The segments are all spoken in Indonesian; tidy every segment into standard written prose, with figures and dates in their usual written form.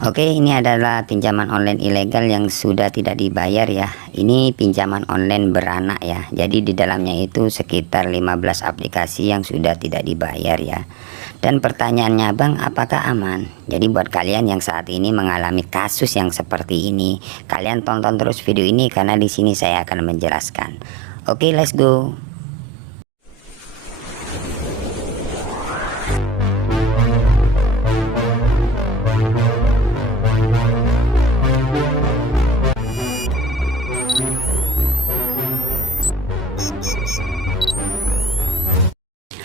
Oke, ini adalah pinjaman online ilegal yang sudah tidak dibayar ya. Ini pinjaman online beranak ya. Jadi di dalamnya itu sekitar 15 aplikasi yang sudah tidak dibayar ya. Dan pertanyaannya, Bang, apakah aman? Jadi buat kalian yang saat ini mengalami kasus yang seperti ini, kalian tonton terus video ini karena di sini saya akan menjelaskan. Oke, let's go.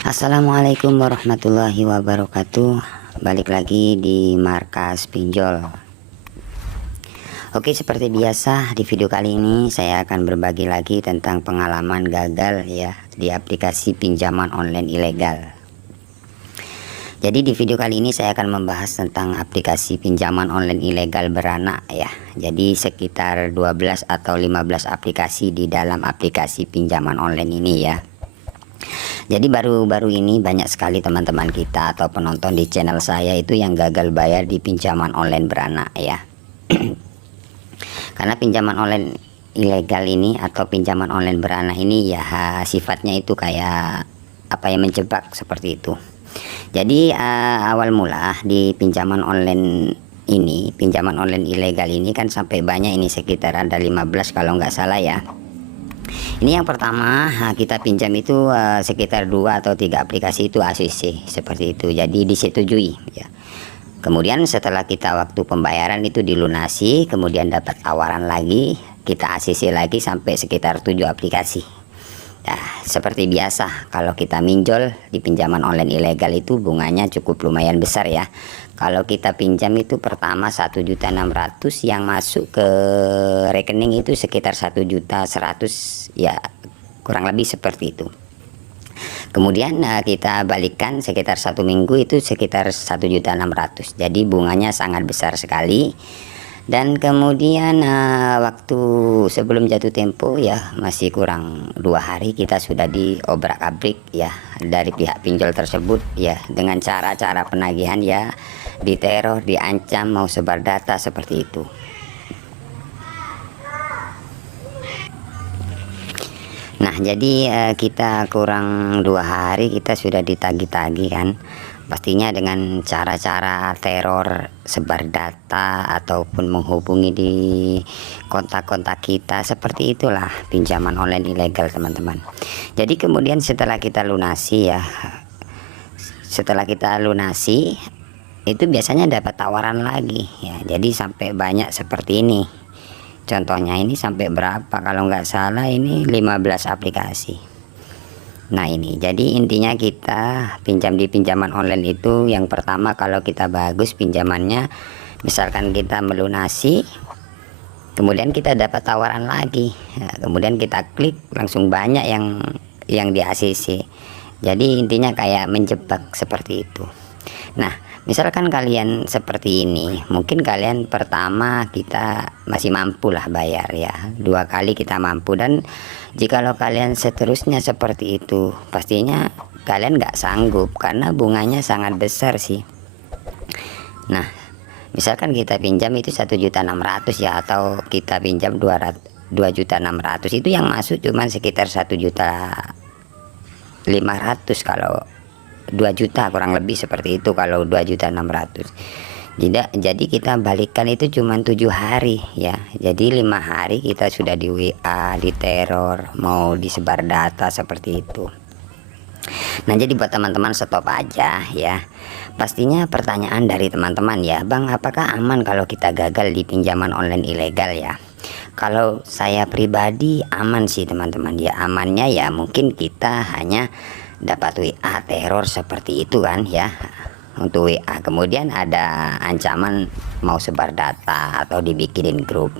Assalamualaikum warahmatullahi wabarakatuh. Balik lagi di Markas Pinjol. Oke, seperti biasa di video kali ini saya akan berbagi lagi tentang pengalaman gagal ya di aplikasi pinjaman online ilegal. Jadi di video kali ini saya akan membahas tentang aplikasi pinjaman online ilegal beranak ya. Jadi sekitar 12 atau 15 aplikasi di dalam aplikasi pinjaman online ini ya. Jadi baru-baru ini banyak sekali teman-teman kita atau penonton di channel saya itu yang gagal bayar di pinjaman online beranak ya. Karena pinjaman online ilegal ini atau pinjaman online beranak ini ya sifatnya itu kayak apa ya, menjebak seperti itu. Jadi awal mula di pinjaman online ini, pinjaman online ilegal ini kan sampai banyak ini, sekitar ada 15 kalau nggak salah ya. Ini yang pertama, kita pinjam itu sekitar 2 atau 3 aplikasi itu ACC seperti itu. Jadi disetujui ya. Kemudian setelah kita waktu pembayaran itu dilunasi, kemudian dapat tawaran lagi, kita ACC lagi sampai sekitar 7 aplikasi. Nah, seperti biasa kalau kita minjol di pinjaman online ilegal itu bunganya cukup lumayan besar ya. Kalau kita pinjam itu pertama 1.600.000, yang masuk ke rekening itu sekitar 1.100.000 ya, kurang lebih seperti itu. Kemudian kita balikkan sekitar 1 minggu itu sekitar 1.600.000. Jadi bunganya sangat besar sekali. Dan kemudian waktu sebelum jatuh tempo ya masih kurang 2 hari kita sudah diobrak-abrik ya dari pihak pinjol tersebut ya, dengan cara-cara penagihan ya, diteror, diancam mau sebar data seperti itu. Nah jadi kita kurang 2 hari kita sudah ditagih-tagih kan, pastinya dengan cara-cara teror, sebar data ataupun menghubungi di kontak-kontak kita, seperti itulah pinjaman online ilegal teman-teman. Jadi kemudian setelah kita lunasi ya, setelah kita lunasi itu biasanya dapat tawaran lagi ya. Jadi sampai banyak seperti ini. Contohnya ini sampai berapa, kalau nggak salah ini 15 aplikasi. Nah ini jadi intinya kita pinjam di pinjaman online itu, yang pertama kalau kita bagus pinjamannya, misalkan kita melunasi, kemudian kita dapat tawaran lagi ya, kemudian kita klik langsung banyak yang di ACC. Jadi intinya kayak menjebak seperti itu. Nah misalkan kalian seperti ini, mungkin kalian pertama kita masih mampu lah bayar ya, 2 kali kita mampu, dan jikalau kalian seterusnya seperti itu pastinya kalian nggak sanggup karena bunganya sangat besar sih. Nah misalkan kita pinjam itu 1.600.000 ya, atau kita pinjam 2.600.000, itu yang masuk cuma sekitar 1.500.000, kalau 2 juta kurang lebih seperti itu kalau 2.600.000. Jadi kita balikan itu cuma 7 hari ya. Jadi 5 hari kita sudah di WA, di teror, mau disebar data seperti itu. Nah jadi buat teman-teman stop aja ya. Pastinya pertanyaan dari teman-teman ya, Bang apakah aman kalau kita gagal di pinjaman online ilegal ya? Kalau saya pribadi aman sih teman-teman ya. Amannya ya mungkin kita hanya dapat WA teror seperti itu kan ya, untuk WA, kemudian ada ancaman mau sebar data atau dibikinin grup.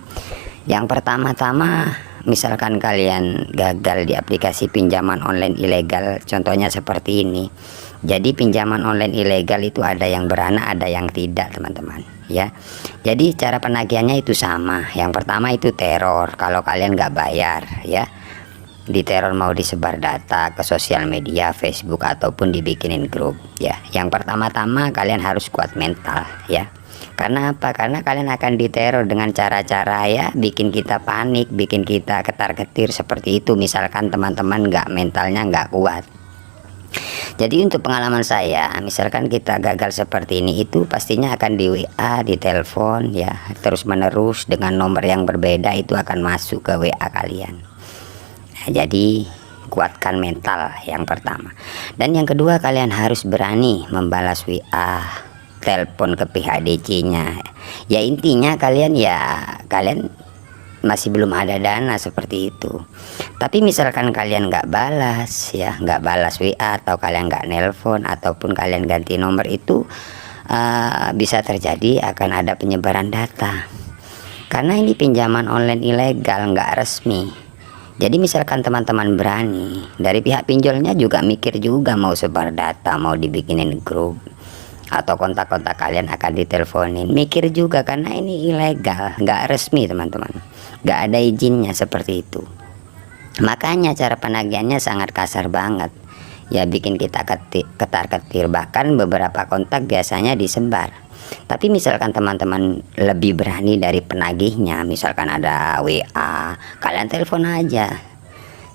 Yang pertama-tama misalkan kalian gagal di aplikasi pinjaman online ilegal, contohnya seperti ini. Jadi pinjaman online ilegal itu ada yang beranak, ada yang tidak teman-teman ya. Jadi cara penagihannya itu sama. Yang pertama itu teror, kalau kalian nggak bayar ya, diteror mau disebar data ke sosial media, Facebook ataupun dibikinin grup ya. Yang pertama-tama kalian harus kuat mental ya. Karena apa? Karena kalian akan diteror dengan cara-cara ya bikin kita panik, bikin kita ketar-ketir seperti itu. Misalkan teman-teman mentalnya nggak kuat. Jadi untuk pengalaman saya, misalkan kita gagal seperti ini, itu pastinya akan di WA, di telepon ya, terus menerus dengan nomor yang berbeda, itu akan masuk ke WA kalian. Nah, jadi kuatkan mental yang pertama. Dan yang kedua, kalian harus berani membalas WA, telepon ke pihak DC-nya. Ya intinya kalian masih belum ada dana seperti itu. Tapi misalkan kalian nggak balas ya, nggak balas WA, atau kalian nggak nelpon, ataupun kalian ganti nomor, itu bisa terjadi akan ada penyebaran data. Karena ini pinjaman online ilegal, nggak resmi. Jadi misalkan teman-teman berani, dari pihak pinjolnya juga mikir juga mau sebar data, mau dibikinin grup, atau kontak-kontak kalian akan diteleponin, mikir juga, karena ini ilegal, nggak resmi teman-teman, nggak ada izinnya seperti itu. Makanya cara penagihannya sangat kasar banget ya, bikin kita ketar-ketir, bahkan beberapa kontak biasanya disebar. Tapi misalkan teman-teman lebih berani dari penagihnya, misalkan ada WA, kalian telepon aja,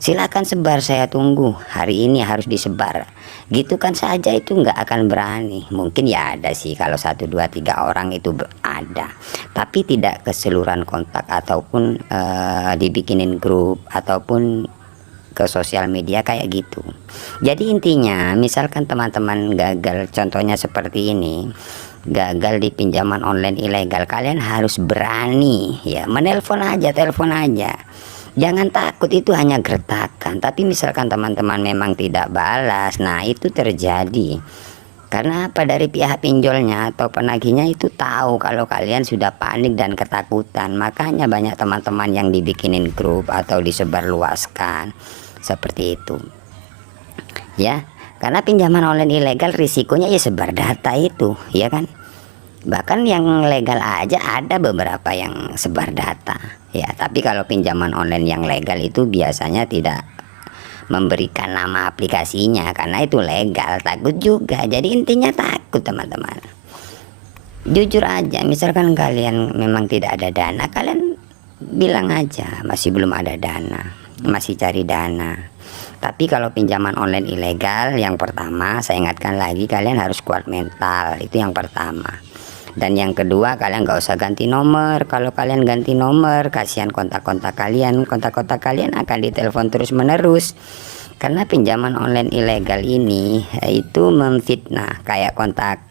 silakan sebar, saya tunggu, hari ini harus disebar, gitu kan saja, itu nggak akan berani. Mungkin ya ada sih kalau 1, 2, 3 orang itu ada, tapi tidak keseluruhan kontak, ataupun dibikinin grup, ataupun ke sosial media kayak gitu. Jadi intinya, misalkan teman-teman gagal, contohnya seperti ini, gagal di pinjaman online ilegal, kalian harus berani ya, menelpon aja, telepon aja. Jangan takut, itu hanya gertakan. Tapi misalkan teman-teman memang tidak balas, nah itu terjadi karena apa? Dari pihak pinjolnya atau penagihnya itu tahu kalau kalian sudah panik dan ketakutan. Makanya banyak teman-teman yang dibikinin grup atau disebarluaskan seperti itu ya. Karena pinjaman online ilegal risikonya ya sebar data itu ya kan. Bahkan yang legal aja ada beberapa yang sebar data ya. Tapi kalau pinjaman online yang legal itu biasanya tidak memberikan nama aplikasinya, karena itu legal, takut juga. Jadi intinya takut teman-teman. Jujur aja, misalkan kalian memang tidak ada dana, kalian bilang aja masih belum ada dana, masih cari dana. Tapi kalau pinjaman online ilegal, yang pertama saya ingatkan lagi, kalian harus kuat mental, itu yang pertama. Dan yang kedua, kalian nggak usah ganti nomor. Kalau kalian ganti nomor, kasihan kontak-kontak kalian akan ditelepon terus menerus. Karena pinjaman online ilegal ini itu memfitnah, kayak kontak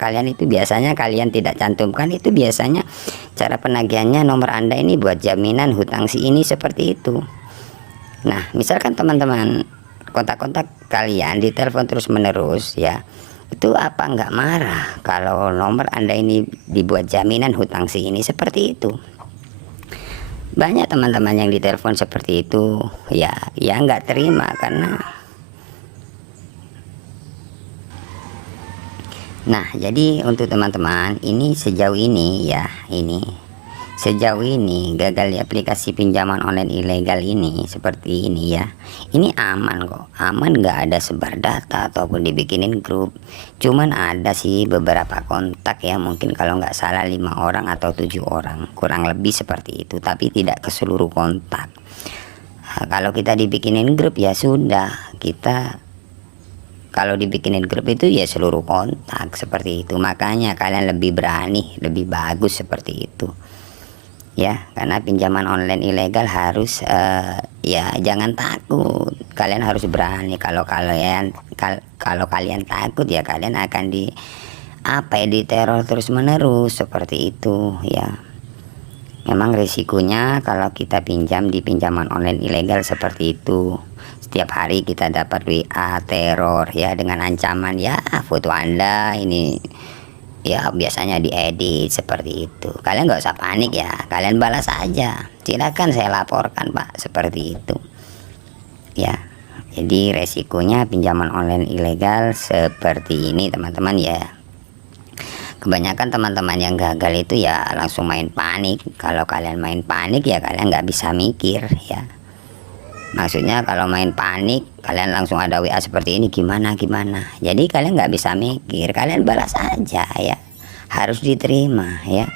kalian itu biasanya kalian tidak cantumkan, itu biasanya cara penagihannya, nomor Anda ini buat jaminan hutang si ini, seperti itu. Nah misalkan teman-teman kontak-kontak kalian ditelepon terus menerus ya, itu apa nggak marah kalau nomor Anda ini dibuat jaminan hutang si ini, seperti itu. Banyak teman-teman yang ditelepon seperti itu ya nggak terima. Karena nah jadi untuk teman-teman ini sejauh ini gagal di aplikasi pinjaman online ilegal ini seperti ini ya, ini aman kok, aman, nggak ada sebar data ataupun dibikinin grup. Cuman ada sih beberapa kontak ya, mungkin kalau nggak salah 5 orang atau 7 orang, kurang lebih seperti itu, tapi tidak ke seluruh kontak. Nah, kalau kita dibikinin grup ya sudah, kita kalau dibikinin grup itu ya seluruh kontak seperti itu. Makanya kalian lebih berani, lebih bagus seperti itu ya. Karena pinjaman online ilegal harus ya jangan takut, kalian harus berani. Kalau kalian takut ya kalian akan diteror terus menerus seperti itu ya. Memang risikonya kalau kita pinjam di pinjaman online ilegal seperti itu, setiap hari kita dapat WA teror ya, dengan ancaman ya foto Anda ini ya biasanya diedit seperti itu. Kalian nggak usah panik ya, kalian balas aja, silakan saya laporkan Pak, seperti itu ya. Jadi resikonya pinjaman online ilegal seperti ini teman-teman ya. Kebanyakan teman-teman yang gagal itu ya langsung main panik. Kalau kalian main panik ya kalian nggak bisa mikir ya. Maksudnya kalau main panik kalian langsung ada WA seperti ini, gimana. Jadi kalian nggak bisa mikir, kalian balas aja ya. harus diterima ya,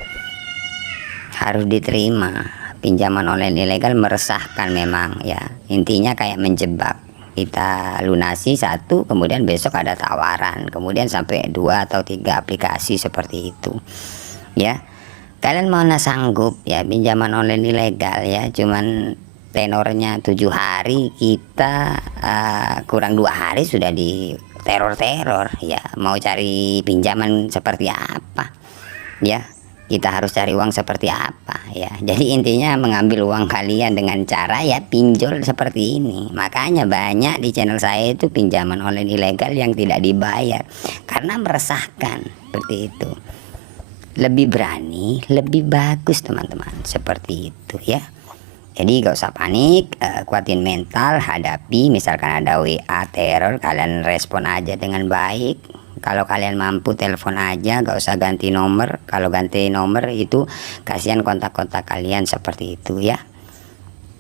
harus diterima. Pinjaman online ilegal meresahkan memang ya, intinya kayak menjebak. Kita lunasi satu, kemudian besok ada tawaran, kemudian sampai 2 atau 3 aplikasi seperti itu ya. Kalian mana sanggup ya pinjaman online ilegal ya, cuman tenornya 7 hari, kita kurang 2 hari sudah di teror ya. Mau cari pinjaman seperti apa ya, kita harus cari uang seperti apa ya. Jadi intinya mengambil uang kalian dengan cara ya pinjol seperti ini. Makanya banyak di channel saya itu pinjaman online ilegal yang tidak dibayar karena meresahkan seperti itu. Lebih berani, lebih bagus teman-teman, seperti itu ya. Jadi gak usah panik, kuatin mental, hadapi. Misalkan ada WA teror, kalian respon aja dengan baik. Kalau kalian mampu telepon aja, gak usah ganti nomor. Kalau ganti nomor itu kasihan kontak-kontak kalian, seperti itu ya.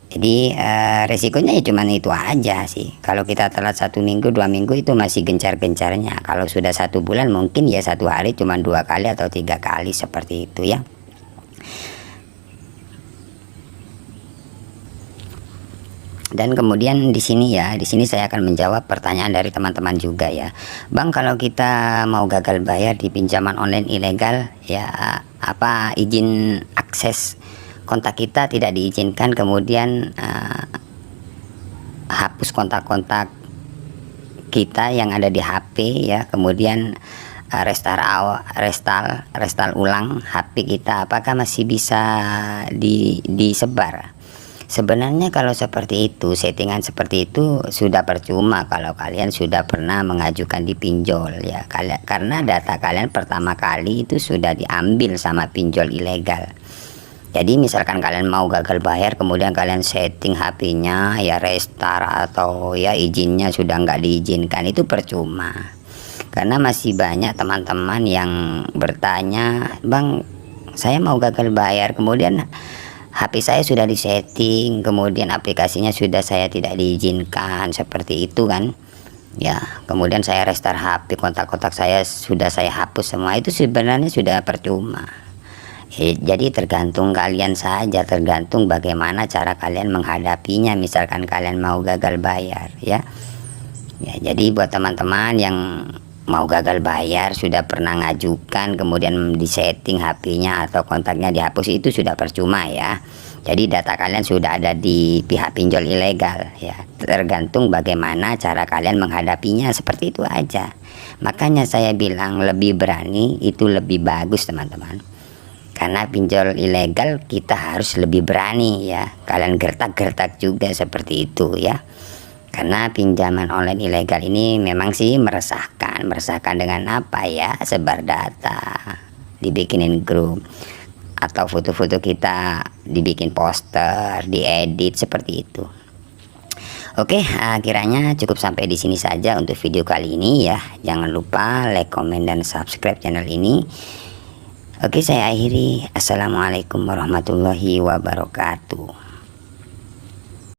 Jadi resikonya ya cuman itu aja sih. Kalau kita telat 1 minggu 2 minggu itu masih gencar-gencarnya. Kalau sudah 1 bulan mungkin ya 1 hari cuman 2 kali atau 3 kali, seperti itu ya. Dan kemudian di sini ya, di sini saya akan menjawab pertanyaan dari teman-teman juga ya. Bang, kalau kita mau gagal bayar di pinjaman online ilegal ya, apa izin akses kontak kita tidak diizinkan, kemudian hapus kontak-kontak kita yang ada di HP ya, kemudian restart ulang HP kita, apakah masih bisa disebar? Sebenarnya kalau seperti itu, settingan seperti itu sudah percuma kalau kalian sudah pernah mengajukan di pinjol ya, karena data kalian pertama kali itu sudah diambil sama pinjol ilegal. Jadi misalkan kalian mau gagal bayar, kemudian kalian setting HP-nya ya restart atau ya izinnya sudah nggak diizinkan, itu percuma. Karena masih banyak teman-teman yang bertanya, Bang, saya mau gagal bayar, kemudian HP saya sudah disetting, kemudian aplikasinya sudah saya tidak diizinkan, seperti itu kan ya. Kemudian saya restart HP, kontak-kontak saya sudah saya hapus semua, itu sebenarnya sudah percuma. Jadi tergantung kalian saja, tergantung bagaimana cara kalian menghadapinya. Misalkan kalian mau gagal bayar ya, jadi buat teman-teman yang mau gagal bayar sudah pernah ngajukan kemudian disetting HP-nya atau kontaknya dihapus, itu sudah percuma ya. Jadi data kalian sudah ada di pihak pinjol ilegal ya. Tergantung bagaimana cara kalian menghadapinya, seperti itu aja. Makanya saya bilang lebih berani itu lebih bagus teman-teman. Karena pinjol ilegal kita harus lebih berani ya. Kalian gertak-gertak juga, seperti itu ya. Karena pinjaman online ilegal ini memang sih meresahkan dengan apa ya, sebar data, dibikinin grup, atau foto-foto kita dibikin poster, diedit, seperti itu. Oke, kiranya cukup sampai di sini saja untuk video kali ini ya. Jangan lupa like, komen, dan subscribe channel ini. Oke, saya akhiri. Assalamualaikum warahmatullahi wabarakatuh.